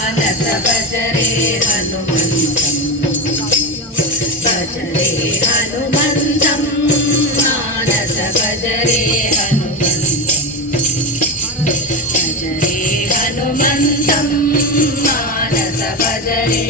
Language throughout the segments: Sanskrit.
मानस भजरे हनुमन्तं भजरे हनुमन्तं मानस भजरे हनुमन्तं भजरे हनुमन्तं मानस भजरे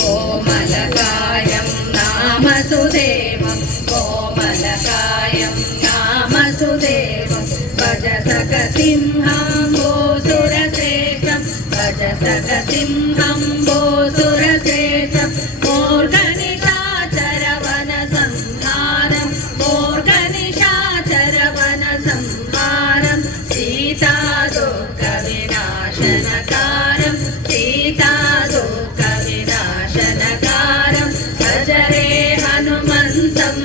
कोमलकायं नाम सुदेवं कोमलकायं नाम सुदेवं भज सकसिंहम्बोसुरश्रेष्ठं भज सकसिंहम्बोसुरश्रेष्ठं मूर्धनिशाचरवनसंहारं मूर्धनिशाचरवनसंहारं सीतादुःखविनाशनकारं सीतादुःखविनाशनकारं भजरे हनुमन्तं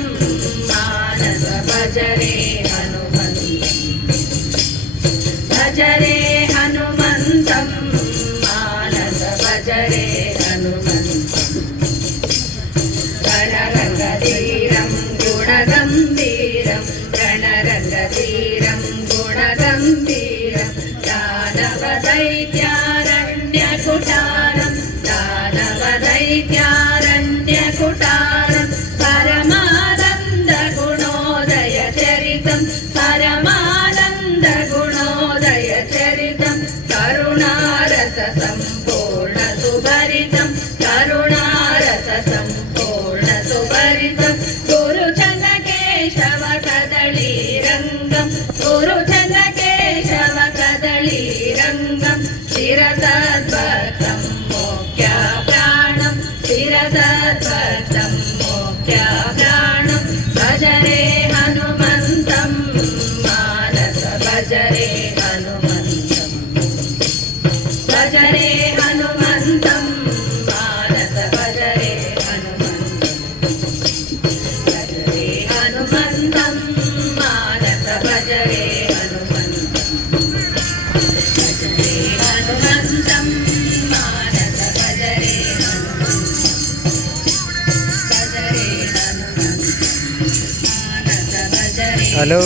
मानस भजरे भजरे हनुमन्तं मानस भजरे हनुमन्तं रणरङ्गधीरं गुणगम्भीरं रणरङ्गधीरं गुणगम्भीरं दानवदैत्यारण्यकुटारं दानवदैत्यारण्यकुटारं परमानन्दगुणोदयचरितं परमानन्दगुणोदयचरितं करुणारससम्पूर्णसुभरितं करुणारससम्पूर्णसुभरितं गुरुचनकेशव कदलीरङ्गं गुरुचनकेशव कदलीरङ्गं शिरसद्भक्तं मोक्ष्यप्राणं शिरसद्भक्तं मोक्ष्यप्राणं भजरे हनुमन्तं मानस भजरे हनुमन्तं भजरे हनुमन्तं मानस भजरे हनुमन्तं भजरे हनुमन्तं मानस भजरे हनुमन्तं भजरे हनुमन्तं मानस भजरे हनुमन्तं भजरे हनुमन्तं मानस भजरे हेलो।